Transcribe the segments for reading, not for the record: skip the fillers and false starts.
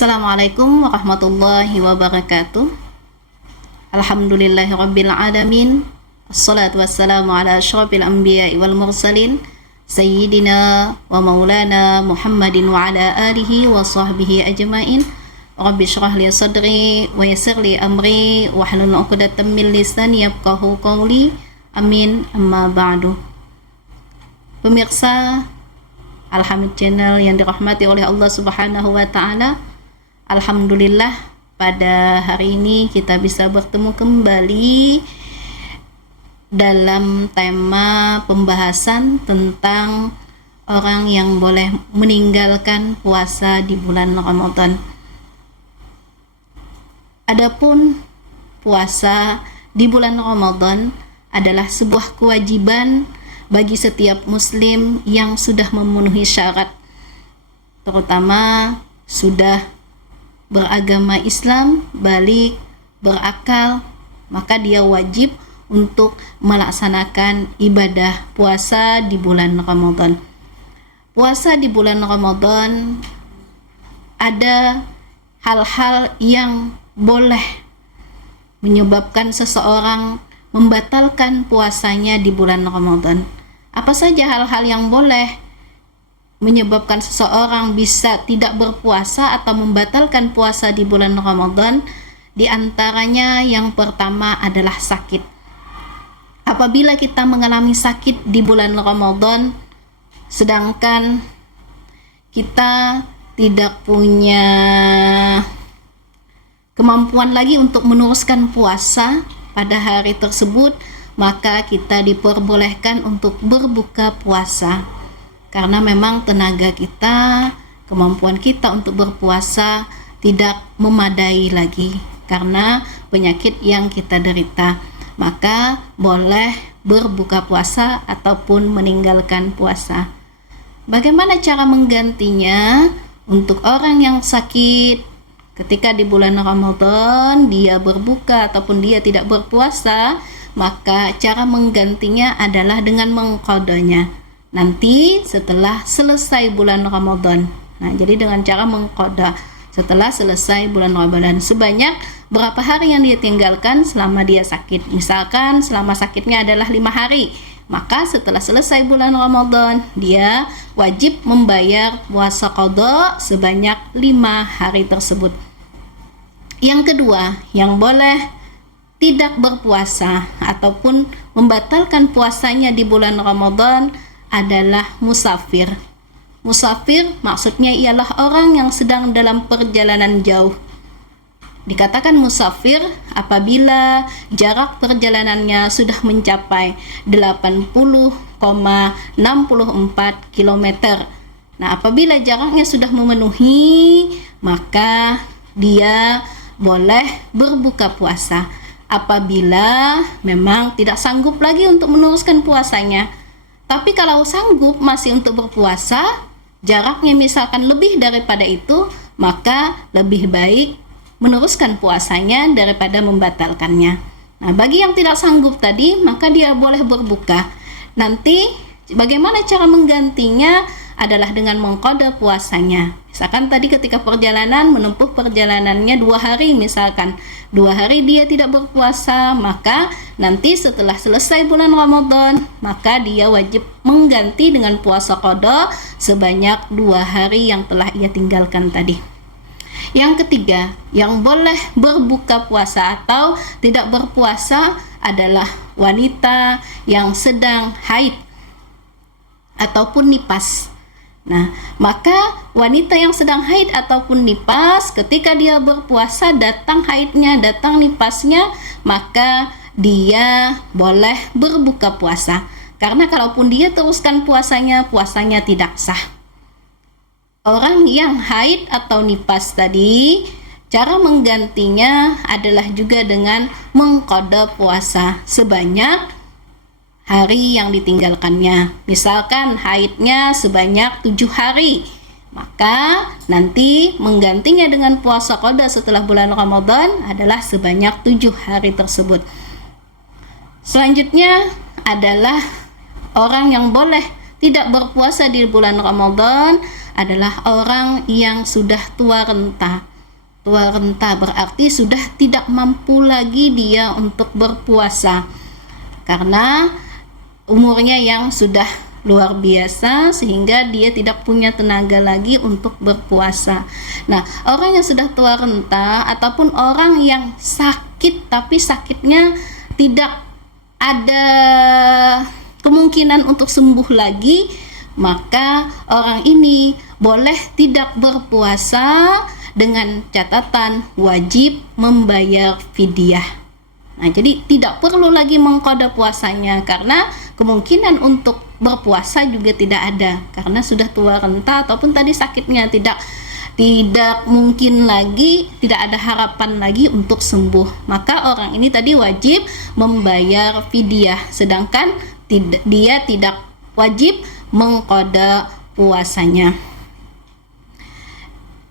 Assalamualaikum warahmatullahi wabarakatuh. Alhamdulillahirabbil alamin. Assalatu wassalamu ala asyrafil anbiya'i wal mursalin sayyidina wa maulana Muhammadin wa ala alihi wa sahbihi ajmain. Rabbi shrah li sadri wa yassir li amri wahlul 'uqdatam min lisani yafqahu qawli. Amin. Amma ba'du. Pemirsa Alhamid Channel yang dirahmati oleh Allah Subhanahu wa taala, alhamdulillah pada hari ini kita bisa bertemu kembali dalam tema pembahasan tentang orang yang boleh meninggalkan puasa di bulan Ramadan. Adapun puasa di bulan Ramadan adalah sebuah kewajiban bagi setiap muslim yang sudah memenuhi syarat, terutama sudah beragama Islam, balik, berakal, maka dia wajib untuk melaksanakan ibadah puasa di bulan Ramadan. Puasa di bulan Ramadan ada hal-hal yang boleh menyebabkan seseorang membatalkan puasanya di bulan Ramadan. Apa saja hal-hal yang boleh menyebabkan seseorang bisa tidak berpuasa atau membatalkan puasa di bulan Ramadan? Di antaranya yang pertama adalah sakit. Apabila kita mengalami sakit di bulan Ramadan, sedangkan kita tidak punya kemampuan lagi untuk meneruskan puasa pada hari tersebut, maka kita diperbolehkan untuk berbuka puasa. Karena memang tenaga kita, kemampuan kita untuk berpuasa tidak memadai lagi karena penyakit yang kita derita, maka boleh berbuka puasa ataupun meninggalkan puasa. Bagaimana cara menggantinya? Untuk orang yang sakit, ketika di bulan Ramadan dia berbuka ataupun dia tidak berpuasa, maka cara menggantinya adalah dengan mengqadanya nanti setelah selesai bulan Ramadan. Nah, jadi dengan cara mengqada setelah selesai bulan Ramadan, sebanyak berapa hari yang dia tinggalkan selama dia sakit. Misalkan selama sakitnya adalah 5 hari, maka setelah selesai bulan Ramadan dia wajib membayar puasa qada sebanyak 5 hari tersebut. Yang kedua, yang boleh tidak berpuasa ataupun membatalkan puasanya di bulan Ramadan adalah musafir. Musafir maksudnya ialah orang yang sedang dalam perjalanan jauh. Dikatakan musafir apabila jarak perjalanannya sudah mencapai 80,64 km. Nah, apabila jaraknya sudah memenuhi, maka dia boleh berbuka puasa. Apabila memang tidak sanggup lagi untuk meneruskan puasanya, tapi kalau sanggup masih untuk berpuasa, jaraknya misalkan lebih daripada itu, maka lebih baik meneruskan puasanya daripada membatalkannya. Nah, bagi yang tidak sanggup tadi, maka dia boleh berbuka. Nanti bagaimana cara menggantinya adalah dengan mengqada puasanya. Misalkan tadi ketika perjalanan, menempuh perjalanannya 2 hari, misalkan 2 hari dia tidak berpuasa, maka nanti setelah selesai bulan Ramadan, maka dia wajib mengganti dengan puasa qada sebanyak 2 hari yang telah ia tinggalkan tadi. Yang ketiga, yang boleh berbuka puasa atau tidak berpuasa adalah wanita yang sedang haid ataupun nifas. Nah, maka wanita yang sedang haid ataupun nifas, ketika dia berpuasa datang haidnya, datang nifasnya, maka dia boleh berbuka puasa. Karena kalaupun dia teruskan puasanya, puasanya tidak sah. Orang yang haid atau nifas tadi, cara menggantinya adalah juga dengan mengqada puasa sebanyak hari yang ditinggalkannya. Misalkan haidnya sebanyak 7 hari, maka nanti menggantinya dengan puasa qada setelah bulan Ramadan adalah sebanyak 7 hari tersebut. Selanjutnya adalah orang yang boleh tidak berpuasa di bulan Ramadan adalah orang yang sudah tua renta. tua renta berarti sudah tidak mampu lagi dia untuk berpuasa karena umurnya yang sudah luar biasa sehingga dia tidak punya tenaga lagi untuk berpuasa. Nah, orang yang sudah tua renta ataupun orang yang sakit tapi sakitnya tidak ada kemungkinan untuk sembuh lagi, maka orang ini boleh tidak berpuasa dengan catatan wajib membayar fidyah. Nah, jadi tidak perlu lagi mengqada puasanya karena kemungkinan untuk berpuasa juga tidak ada karena sudah tua renta ataupun tadi sakitnya tidak mungkin lagi, tidak ada harapan lagi untuk sembuh. Maka orang ini tadi wajib membayar fidyah sedangkan dia tidak wajib mengqada puasanya.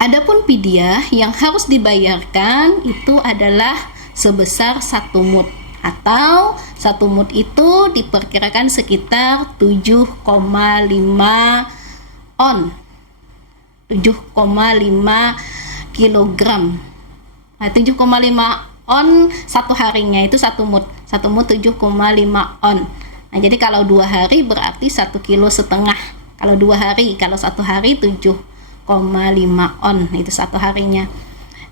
Adapun fidyah yang harus dibayarkan itu adalah sebesar 1 mud atau 1 mud itu diperkirakan sekitar 7,5 on 7,5 kilogram. Nah, 7,5 on satu harinya itu 1 mud 7,5 on. Nah, jadi kalau 2 hari berarti 1,5 kilo. Kalau 2 hari, kalau 1 hari 7,5 on itu 1 harinya.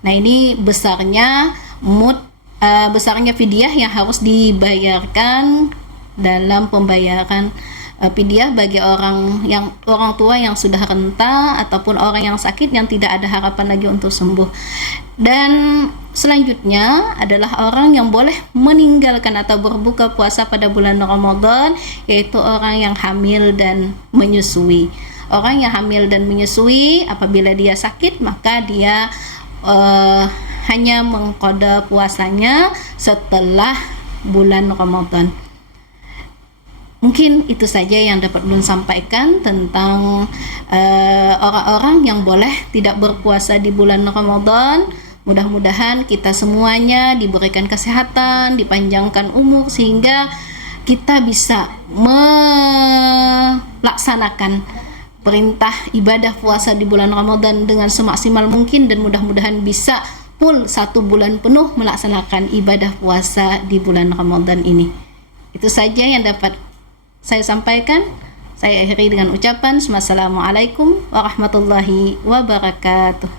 Nah, ini besarnya besarnya fidyah yang harus dibayarkan dalam pembayaran fidyah bagi orang tua yang sudah renta ataupun orang yang sakit yang tidak ada harapan lagi untuk sembuh. Dan selanjutnya adalah orang yang boleh meninggalkan atau berbuka puasa pada bulan Ramadan, yaitu orang yang hamil dan menyusui. Orang yang hamil dan menyusui apabila dia sakit maka dia hanya mengqada puasanya setelah bulan Ramadan. Mungkin itu saja yang dapat Ulun sampaikan tentang orang-orang yang boleh tidak berpuasa di bulan Ramadan. Mudah-mudahan kita semuanya diberikan kesehatan, dipanjangkan umur sehingga kita bisa melaksanakan perintah ibadah puasa di bulan Ramadan dengan semaksimal mungkin dan mudah-mudahan bisa full 1 bulan penuh melaksanakan ibadah puasa di bulan Ramadan ini. Itu saja yang dapat saya sampaikan. Saya akhiri dengan ucapan Assalamualaikum warahmatullahi wabarakatuh.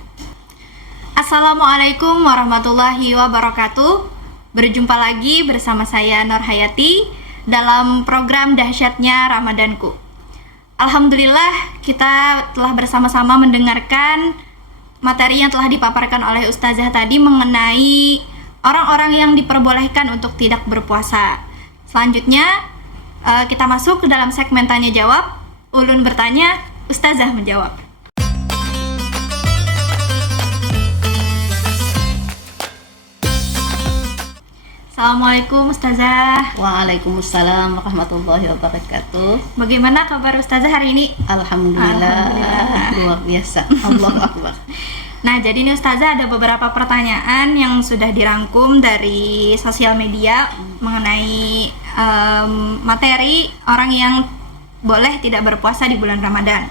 Assalamualaikum warahmatullahi wabarakatuh. Berjumpa lagi bersama saya Nur Hayati dalam program Dahsyatnya Ramadanku. Alhamdulillah kita telah bersama-sama mendengarkan materi yang telah dipaparkan oleh Ustazah tadi mengenai orang-orang yang diperbolehkan untuk tidak berpuasa. Selanjutnya kita masuk ke dalam segmen tanya jawab. Ulun bertanya, Ustazah menjawab. Assalamualaikum Ustazah. Waalaikumsalam warahmatullahi wabarakatuh. Bagaimana kabar Ustazah hari ini? Alhamdulillah. Luar biasa. Allahu Akbar. Nah, jadi nih Ustazah ada beberapa pertanyaan yang sudah dirangkum dari sosial media mengenai materi orang yang boleh tidak berpuasa di bulan Ramadan.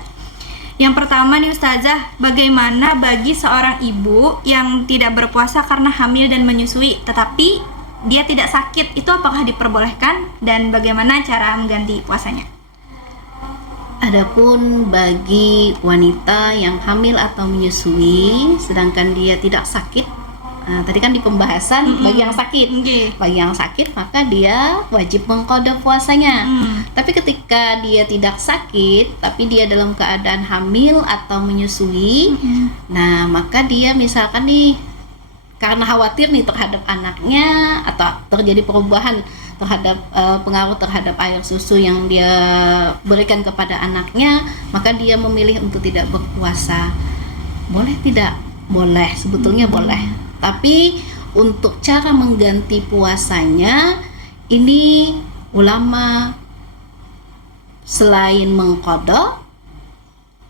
Yang pertama nih Ustazah, bagaimana bagi seorang ibu yang tidak berpuasa karena hamil dan menyusui tetapi dia tidak sakit, itu apakah diperbolehkan dan bagaimana cara mengganti puasanya? Adapun bagi wanita yang hamil atau menyusui sedangkan dia tidak sakit, tadi kan di pembahasan bagi yang sakit. Bagi yang sakit maka dia wajib mengqada puasanya. Tapi ketika dia tidak sakit tapi dia dalam keadaan hamil atau menyusui, nah maka dia misalkan karena khawatir terhadap anaknya atau terjadi perubahan terhadap pengaruh terhadap air susu yang dia berikan kepada anaknya, maka dia memilih untuk tidak berpuasa. Boleh tidak? Boleh, sebetulnya boleh. Tapi untuk cara mengganti puasanya ini ulama selain mengqada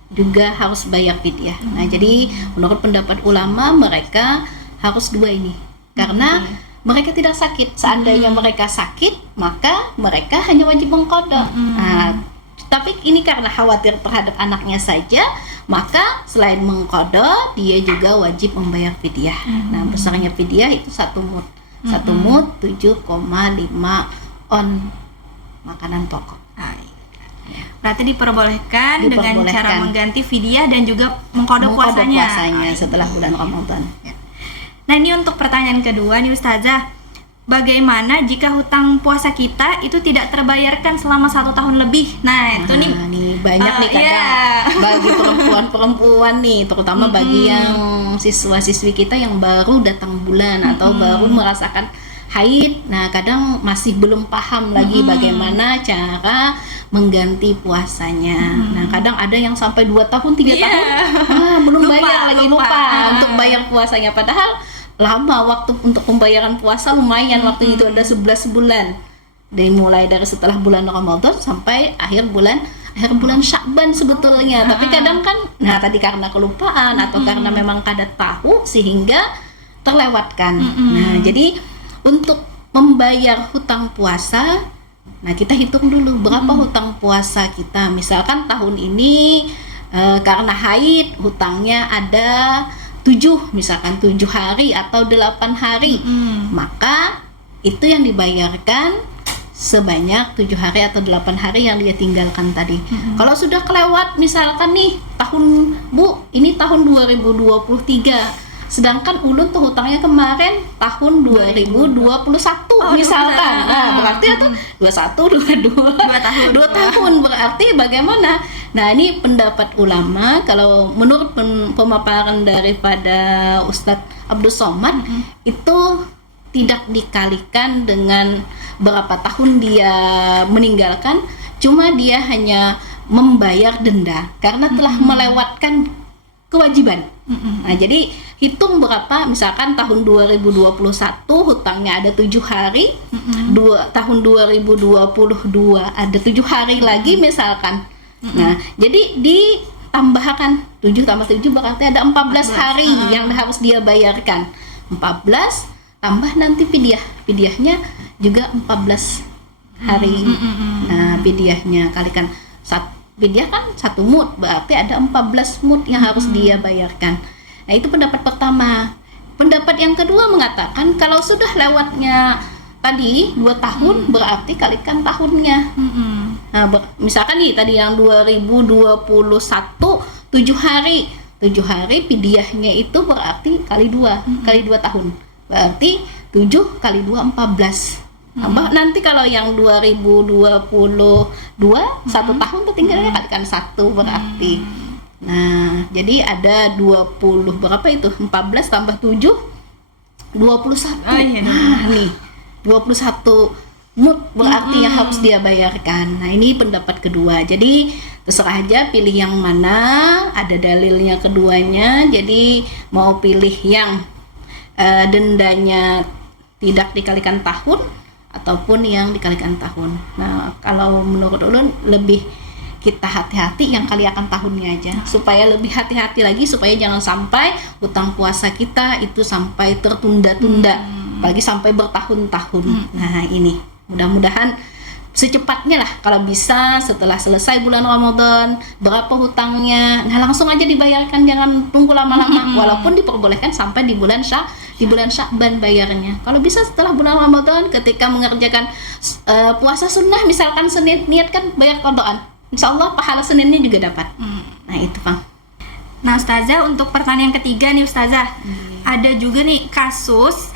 juga harus bayar fidyah. Nah, jadi menurut pendapat ulama mereka harus 2 ini karena mereka tidak sakit. Seandainya mereka sakit maka mereka hanya wajib mengqada. Nah, tapi ini karena khawatir terhadap anaknya saja, maka selain mengqadha dia juga wajib membayar fidyah. Nah, besarnya fidyah itu 1 mud. 1 mud 7,5 on makanan pokok. Berarti diperbolehkan dengan cara mengganti fidyah dan juga mengqadha puasanya setelah bulan Ramadan. Nah, ini untuk pertanyaan kedua nih Ustazah. Bagaimana jika hutang puasa kita itu tidak terbayarkan selama 1 tahun lebih? Nah, itu nih banyak nih kadang bagi perempuan-perempuan nih, terutama bagi yang siswa-siswi kita yang baru datang bulan atau baru merasakan haid. Nah, kadang masih belum paham lagi bagaimana cara mengganti puasanya. Nah, kadang ada yang sampai 2 tahun, 3 tahun belum bayar lagi, lupa untuk bayar puasanya, padahal lama waktu untuk pembayaran puasa, lumayan waktu itu ada 11 bulan, dimulai dari setelah bulan Ramadan sampai akhir bulan Sya'ban sebetulnya. Tapi kadang kan tadi karena kelupaan atau karena memang kada tahu sehingga terlewatkan. Nah, jadi untuk membayar hutang puasa, nah kita hitung dulu berapa hutang puasa kita. Misalkan tahun ini karena haid hutangnya ada 7 hari atau 8 hari, maka itu yang dibayarkan sebanyak 7 hari atau 8 hari yang dia tinggalkan tadi. Kalau sudah kelewat, misalkan nih ini tahun 2023, sedangkan ulun tuh hutangnya kemarin tahun 2021 misalkan. Nah, berarti itu 21, 22 2 tahun berarti bagaimana? Nah, ini pendapat ulama, kalau menurut pemaparan daripada Ustadz Abdul Somad, itu tidak dikalikan dengan berapa tahun dia meninggalkan, cuma dia hanya membayar denda karena telah melewatkan kewajiban. Nah, jadi hitung berapa, misalkan tahun 2021 hutangnya ada 7 hari, tahun 2022 ada 7 hari lagi misalkan. Nah, jadi ditambahkan 7 tambah 7 berarti ada 14 hari yang harus dia bayarkan. 14 tambah nanti fidyahnya juga 14 hari. Nah, fidyahnya kalikan fidyah kan 1 mud, berarti ada 14 mud yang harus dia bayarkan. Nah, itu pendapat pertama. Pendapat yang kedua mengatakan kalau sudah lewatnya tadi 2 tahun, berarti kalikan tahunnya. Nah, misalkan nih tadi yang 2021 7 hari fidyahnya itu berarti kali 2 tahun, berarti 7 kali 2 14. Tambah nanti kalau yang 2022 1 tahun tuh tinggalnya kalikan 1 berarti. Nah, jadi ada 20 berapa itu? 14 tambah 7 21. Nah, nih 21 mud berarti yang harus dia bayarkan. Nah, ini pendapat kedua. Jadi terserah aja pilih yang mana, ada dalilnya keduanya. Jadi mau pilih yang dendanya tidak dikalikan tahun ataupun yang dikalikan tahun. Nah, kalau menurut ulun lebih kita hati-hati yang kalikan tahunnya aja, supaya lebih hati-hati lagi, supaya jangan sampai hutang puasa kita itu sampai tertunda-tunda, apalagi sampai bertahun-tahun. Nah, ini mudah-mudahan secepatnya lah, kalau bisa setelah selesai bulan Ramadan berapa hutangnya, nah langsung aja dibayarkan, jangan tunggu lama-lama. Walaupun diperbolehkan sampai di bulan Sya'ban bayarnya. Kalau bisa setelah bulan Ramadan ketika mengerjakan puasa sunnah, misalkan Senin niatkan bayar qadaan, insyaallah pahala Seninnya juga dapat. Nah, itu Bang. Nah, Ustazah, untuk pertanyaan ketiga nih Ustazah, ada juga nih kasus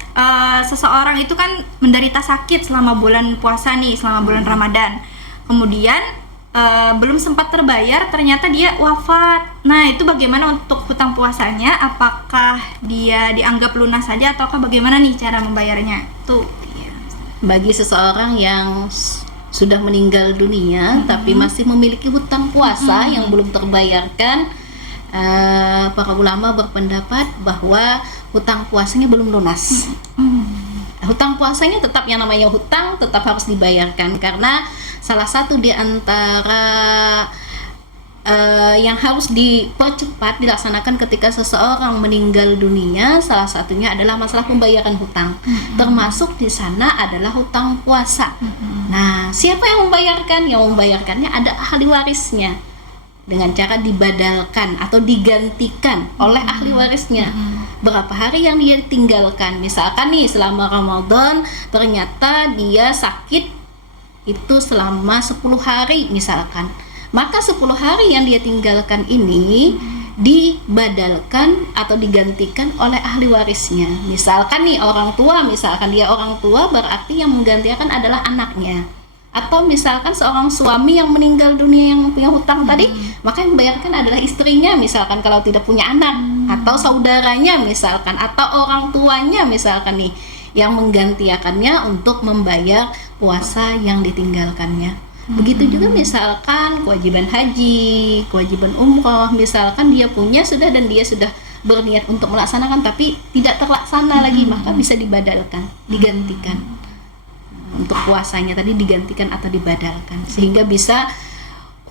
seseorang itu kan menderita sakit selama bulan puasa nih, selama bulan Ramadan. Kemudian belum sempat terbayar, ternyata dia wafat. Nah, itu bagaimana untuk hutang puasanya? Apakah dia dianggap lunas saja ataukah bagaimana nih cara membayarnya? Tuh. Bagi seseorang yang sudah meninggal dunia tapi masih memiliki hutang puasa yang belum terbayarkan, para ulama berpendapat bahwa hutang puasanya belum lunas. Hutang puasanya tetap, yang namanya hutang tetap harus dibayarkan, karena salah satu di antara yang harus dipercepat dilaksanakan ketika seseorang meninggal dunia, salah satunya adalah masalah pembayaran hutang. Termasuk di sana adalah hutang puasa. Nah, siapa yang membayarkan? Yang membayarkannya ada ahli warisnya dengan cara dibadalkan atau digantikan oleh ahli warisnya. Berapa hari yang dia tinggalkan? Misalkan nih selama Ramadan ternyata dia sakit itu selama 10 hari misalkan. Maka 10 hari yang dia tinggalkan ini dibadalkan atau digantikan oleh ahli warisnya. Misalkan nih orang tua, misalkan dia orang tua, berarti yang menggantikan adalah anaknya. Atau misalkan seorang suami yang meninggal dunia yang punya hutang tadi, maka yang membayarkan adalah istrinya misalkan kalau tidak punya anak, atau saudaranya misalkan, atau orang tuanya misalkan nih yang menggantikannya untuk membayar puasa yang ditinggalkannya. Begitu juga misalkan kewajiban haji, kewajiban umroh, misalkan dia punya sudah dan dia sudah berniat untuk melaksanakan tapi tidak terlaksana lagi, maka bisa dibadalkan, digantikan. Untuk puasanya tadi digantikan atau dibadalkan sehingga bisa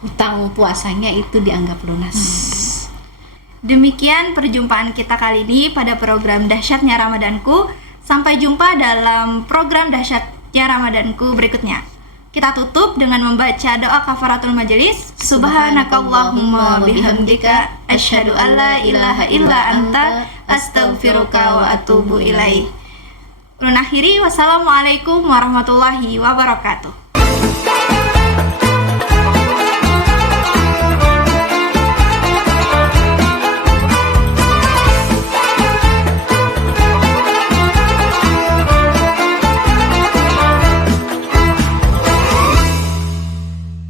hutang puasanya itu dianggap lunas. Demikian perjumpaan kita kali ini pada program Dahsyatnya Ramadanku. Sampai jumpa dalam program Dahsyatnya Ramadanku berikutnya. Kita tutup dengan membaca doa kafaratul majelis. Subhanakallahumma bihamdika asyhadu alla ilaha illa anta astaghfiruka wa atubu ilaik. Ulun akhiri, wassalamualaikum warahmatullahi wabarakatuh.